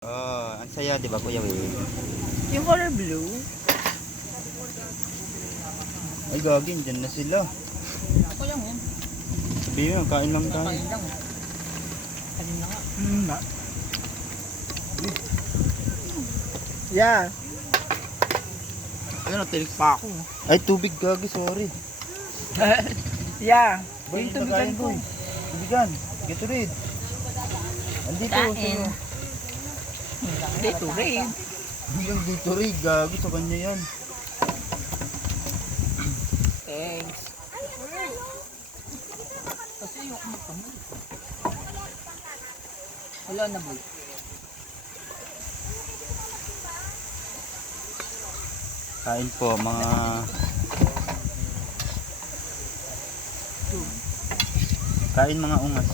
Oh, ang saya 'di ba Kuya Will? Yung color blue. Ay gagin, dyan na sila. Ako lang yan. Sabihin mo, kain lang tayo. Kain lang. Kanina nga. Yeah. Ayun, tilik pa ako. Ay, tubig gagi, sorry. Yeah. Boy, Yung tubigan ko. Tubigan, Gatorade. Andito, Kain. sa'yo. Dito rin. Yung Gatorade, gagi sa kanya yan. Thanks. Kasi yung kumakamal. Wala na boy. Kain po, mga... Kain mga ungas.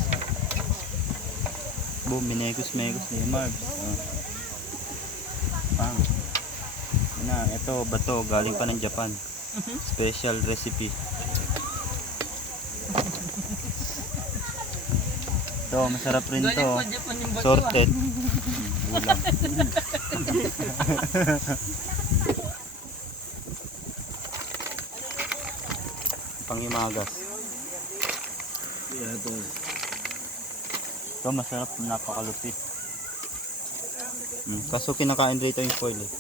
Boom, minekos-mekos ni Marbs. Oh. Pang. Yan na, ito, bato, galing pa ng Japan. Special recipe. Ito, masarap rin to. Galing pa Japan yung bato Sorted. Ulam. Panghimagas. Ito masarap, napakalupit. Kaso kinakain rito yung foil eh.